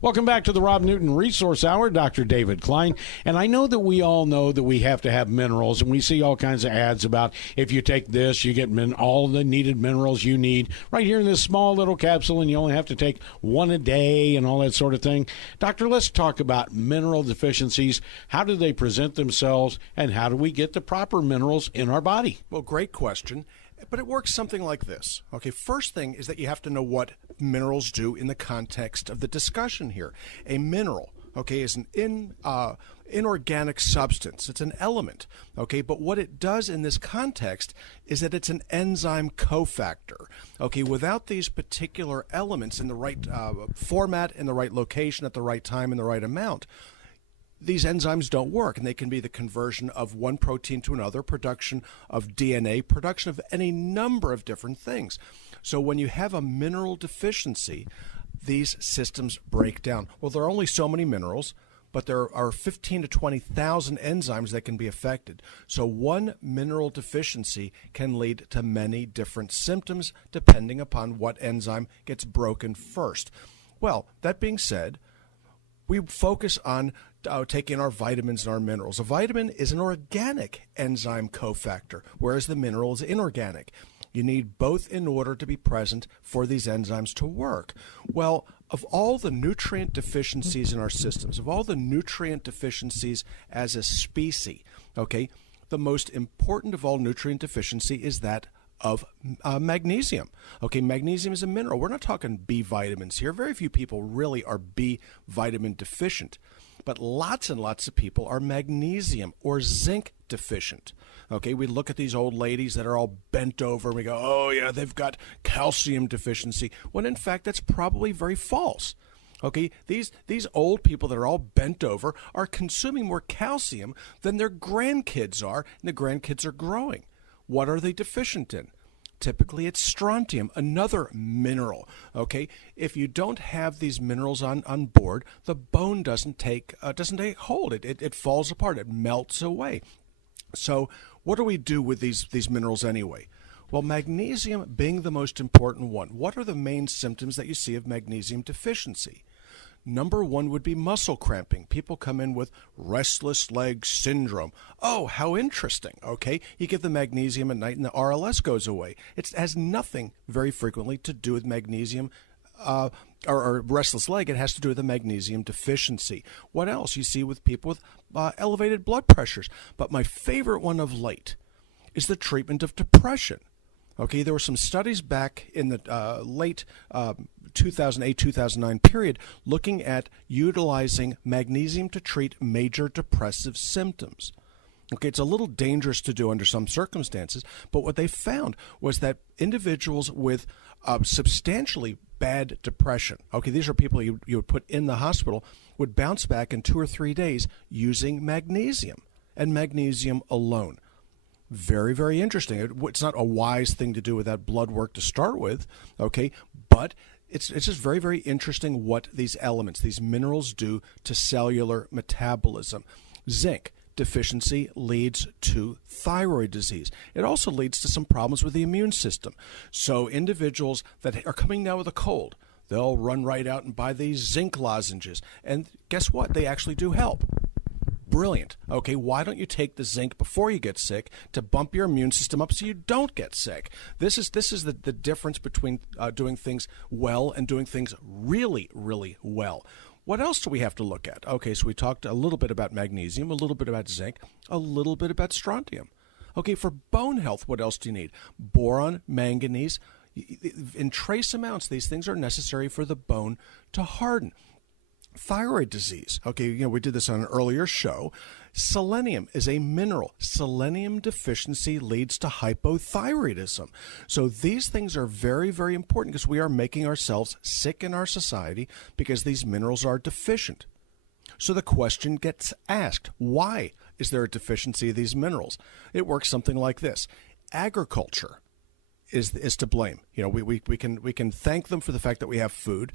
Welcome back to the Rob Newton Resource Hour. Dr. David Klein. And I know that we all know that we have to have minerals, and we see all kinds of ads about if you take this, you get all the needed minerals you need right here in this small little capsule, and you only have to take one a day and all that sort of thing. Doctor, let's talk about mineral deficiencies. How do they present themselves, and how do we get the proper minerals in our body? Well, great question. But it works something like this. Okay, first thing is that you have to know what minerals do in the context of the discussion here. A mineral, okay, is an inorganic substance. It's an element, okay, but what it does in this context is that it's an enzyme cofactor. Okay, without these particular elements in the right format, in the right location, at the right time, in the right amount, these enzymes don't work, and they can be the conversion of one protein to another, production of DNA, production of any number of different things. So when you have a mineral deficiency, these systems break down. Well, there are only so many minerals, but there are 15 to 20,000 enzymes that can be affected. So one mineral deficiency can lead to many different symptoms depending upon what enzyme gets broken first. Well, that being said, we focus on taking our vitamins and our minerals. A vitamin is an organic enzyme cofactor, whereas the mineral is inorganic. You need both in order to be present for these enzymes to work. Well, of all the nutrient deficiencies in our systems, of all the nutrient deficiencies as a species, okay, the most important of all nutrient deficiency is that of magnesium. Okay, magnesium is a mineral. We're not talking B vitamins here. Very few people really are B vitamin deficient, but lots and lots of people are magnesium or zinc deficient. Okay, we look at these old ladies that are all bent over and we go, oh yeah, they've got calcium deficiency, when in fact that's probably very false. Okay, these old people that are all bent over are consuming more calcium than their grandkids are, and the grandkids are growing. What are they deficient in? Typically, it's strontium, another mineral. Okay, if you don't have these minerals on board, the bone doesn't take hold. It falls apart. It melts away. So, what do we do with these minerals anyway? Well, magnesium being the most important one. What are the main symptoms that you see of magnesium deficiency? Number one would be muscle cramping. People come in with restless leg syndrome. Oh, how interesting. Okay, you give the magnesium at night and the RLS goes away. It has nothing very frequently to do with magnesium or restless leg. It has to do with a magnesium deficiency. What else? You see with people with elevated blood pressures. But my favorite one of late is the treatment of depression. Okay, there were some studies back in the late 2008-2009 period looking at utilizing magnesium to treat major depressive symptoms. Okay, it's a little dangerous to do under some circumstances, but what they found was that individuals with substantially bad depression, okay, these are people you would put in the hospital, would bounce back in 2 or 3 days using magnesium and magnesium alone. Very, very interesting. It's not a wise thing to do with that blood work to start with, okay, but it's just very, very interesting what these elements, these minerals do to cellular metabolism. Zinc deficiency leads to thyroid disease. It also leads to some problems with the immune system. So individuals that are coming down with a cold, they'll run right out and buy these zinc lozenges. And guess what? They actually do help. Brilliant. Okay, why don't you take the zinc before you get sick to bump your immune system up so you don't get sick? This is the difference between doing things well and doing things really, really well. What else do we have to look at? Okay, so we talked a little bit about magnesium, a little bit about zinc, a little bit about strontium. Okay, for bone health, what else do you need? Boron, manganese. In trace amounts, these things are necessary for the bone to harden. Thyroid disease. Okay, we did this on an earlier show. Selenium is a mineral. Selenium deficiency leads to hypothyroidism. So these things are very, very important because we are making ourselves sick in our society because these minerals are deficient. So the question gets asked, why is there a deficiency of these minerals? It works something like this. Agriculture is to blame. We can thank them for the fact that we have food.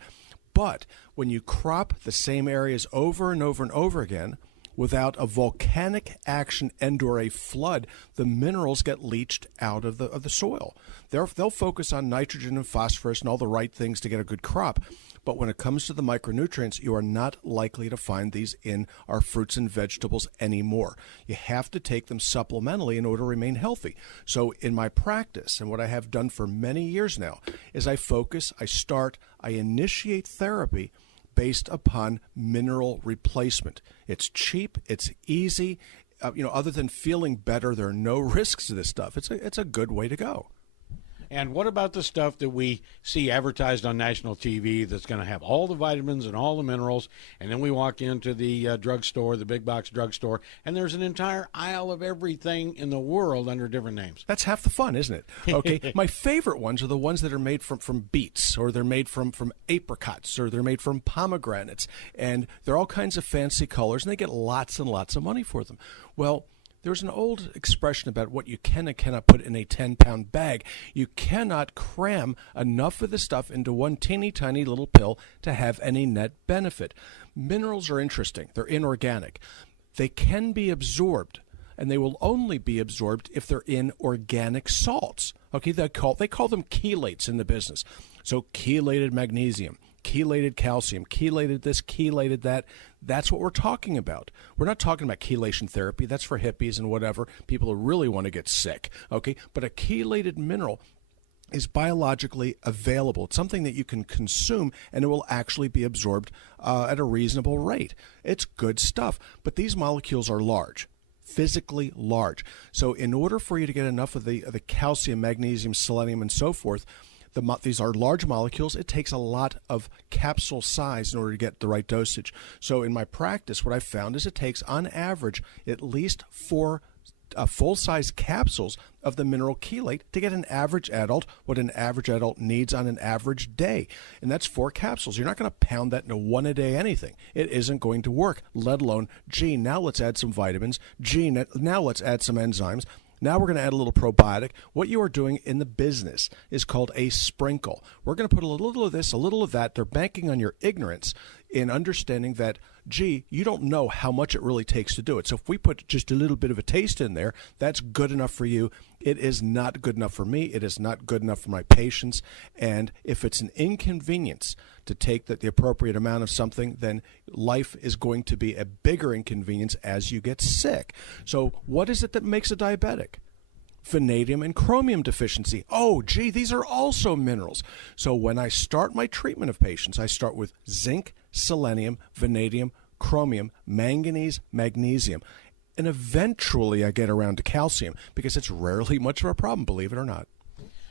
But when you crop the same areas over and over and over again, without a volcanic action and/or a flood, the minerals get leached out of the soil. They'll focus on nitrogen and phosphorus and all the right things to get a good crop. But when it comes to the micronutrients, you are not likely to find these in our fruits and vegetables anymore. You have to take them supplementally in order to remain healthy. So in my practice, and what I have done for many years now, is I initiate therapy based upon mineral replacement. It's cheap, it's easy. Other than feeling better, there are no risks to this stuff. It's a good way to go. And what about the stuff that we see advertised on national TV that's going to have all the vitamins and all the minerals, and then we walk into the drugstore, the big box drugstore, and there's an entire aisle of everything in the world under different names? That's half the fun, isn't it? Okay, my favorite ones are the ones that are made from beets, or they're made from apricots, or they're made from pomegranates, and they're all kinds of fancy colors, and they get lots and lots of money for them. Well, there's an old expression about what you can and cannot put in a 10-pound bag. You cannot cram enough of the stuff into one teeny tiny little pill to have any net benefit. Minerals are interesting. They're inorganic. They can be absorbed, and they will only be absorbed if they're in organic salts. Okay, they call them chelates in the business. So chelated magnesium, chelated calcium, chelated this, chelated that. That's what we're talking about. We're not talking about chelation therapy. That's for hippies and whatever, people who really want to get sick. Okay, but a chelated mineral is biologically available. It's something that you can consume, and it will actually be absorbed at a reasonable rate. It's good stuff, but these molecules are large. Physically large. So in order for you to get enough of the calcium, magnesium, selenium, and so forth, these are large molecules. It takes a lot of capsule size in order to get the right dosage. So in my practice, what I found is it takes, on average, at least 4 full-size capsules of the mineral chelate to get an average adult what an average adult needs on an average day. And that's 4 capsules. You're not going to pound that into one a day anything. It isn't going to work, let alone, gee, now let's add some vitamins. Gee, now let's add some enzymes. Now we're going to add a little probiotic. What you are doing in the business is called a sprinkle. We're going to put a little of this, a little of that. They're banking on your ignorance in understanding that, gee, you don't know how much it really takes to do it. So if we put just a little bit of a taste in there, that's good enough for you. It is not good enough for me. It is not good enough for my patients. And if it's an inconvenience to take the appropriate amount of something, then life is going to be a bigger inconvenience as you get sick. So what is it that makes a diabetic? Vanadium and chromium deficiency. Oh, gee, these are also minerals. So when I start my treatment of patients, I start with zinc, selenium, vanadium, chromium, manganese, magnesium. And eventually I get around to calcium because it's rarely much of a problem, believe it or not.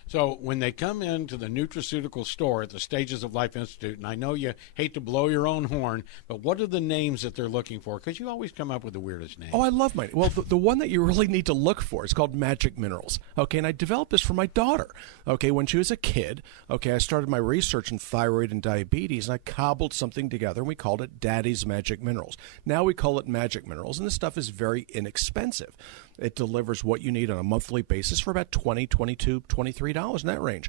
So when they come into the nutraceutical store at the Stages of Life Institute, and I know you hate to blow your own horn, but what are the names that they're looking for? Because you always come up with the weirdest names. Oh, I love mine. Well, the one that you really need to look for is called Magic Minerals. Okay, and I developed this for my daughter. Okay, when she was a kid, okay, I started my research in thyroid and diabetes, and I cobbled something together, and we called it Daddy's Magic Minerals. Now we call it Magic Minerals, and this stuff is very inexpensive. It delivers what you need on a monthly basis for about $20, $22, $23 in that range.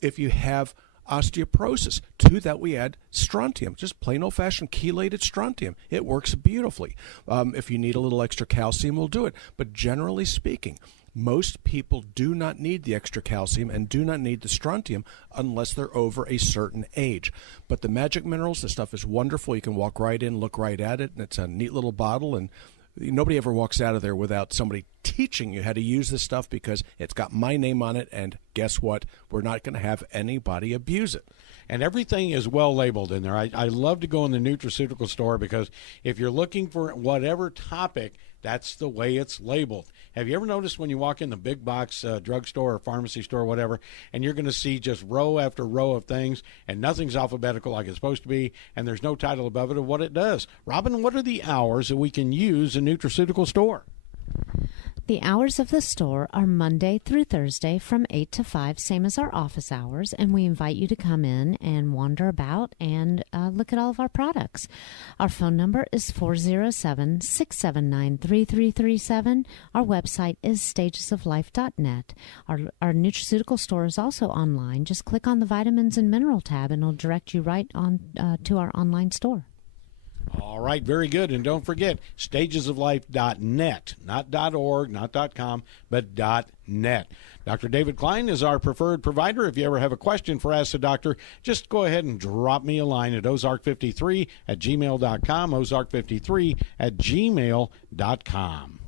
If you have osteoporosis, to that we add strontium, just plain old-fashioned chelated strontium. It works beautifully. If you need a little extra calcium, we'll do it. But generally speaking, most people do not need the extra calcium and do not need the strontium unless they're over a certain age. But the Magic Minerals, the stuff is wonderful. You can walk right in, look right at it, and it's a neat little bottle, and nobody ever walks out of there without somebody teaching you how to use this stuff because it's got my name on it, and guess what? We're not going to have anybody abuse it. And everything is well labeled in there. I love to go in the nutraceutical store because if you're looking for whatever topic, that's the way it's labeled. Have you ever noticed when you walk in the big box drugstore or pharmacy store or whatever, and you're going to see just row after row of things, and nothing's alphabetical like it's supposed to be, and there's no title above it of what it does? Robin, what are the hours that we can use a nutraceutical store? The hours of the store are Monday through Thursday from 8 to 5, same as our office hours, and we invite you to come in and wander about and look at all of our products. Our phone number is 407-679-3337. Our website is stagesoflife.net. Our nutraceutical store is also online. Just click on the vitamins and mineral tab, and it'll direct you right on to our online store. All right, very good. And don't forget, stagesoflife.net, not .org, not .com, but .net. Dr. David Klein is our preferred provider. If you ever have a question for Ask the Doctor, just go ahead and drop me a line at ozark53 at gmail.com, ozark53 at gmail.com.